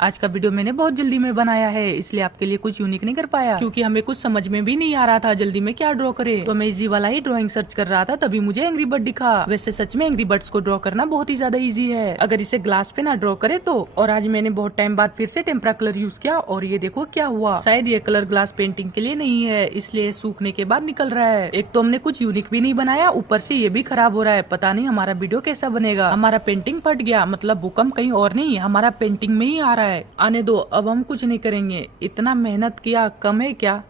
आज का वीडियो मैंने बहुत जल्दी में बनाया है, इसलिए आपके लिए कुछ यूनिक नहीं कर पाया, क्योंकि हमें कुछ समझ में भी नहीं आ रहा था जल्दी में क्या ड्रॉ करे। तो मैं इजी वाला ही ड्राइंग सर्च कर रहा था, तभी मुझे एंग्री बर्ड दिखा। वैसे सच में एंग्री बर्ड्स को ड्रॉ करना बहुत ही ज्यादा इजी है, अगर इसे ग्लास पे ना ड्रॉ करे तो। और आज मैंने बहुत टाइम बाद फिर से टेम्परा कलर यूज किया और ये देखो क्या हुआ। शायद ये कलर ग्लास पेंटिंग के लिए नहीं है, इसलिए सूखने के बाद निकल रहा है। एक तो हमने कुछ यूनिक भी नहीं बनाया, ऊपर से ये भी खराब हो रहा है। पता नहीं हमारा वीडियो कैसा बनेगा। हमारा पेंटिंग फट गया, मतलब भूकंप कहीं और नहीं, हमारा पेंटिंग में ही आ रहा है। आने दो, अब हम कुछ नहीं करेंगे। इतना मेहनत किया, कम है क्या।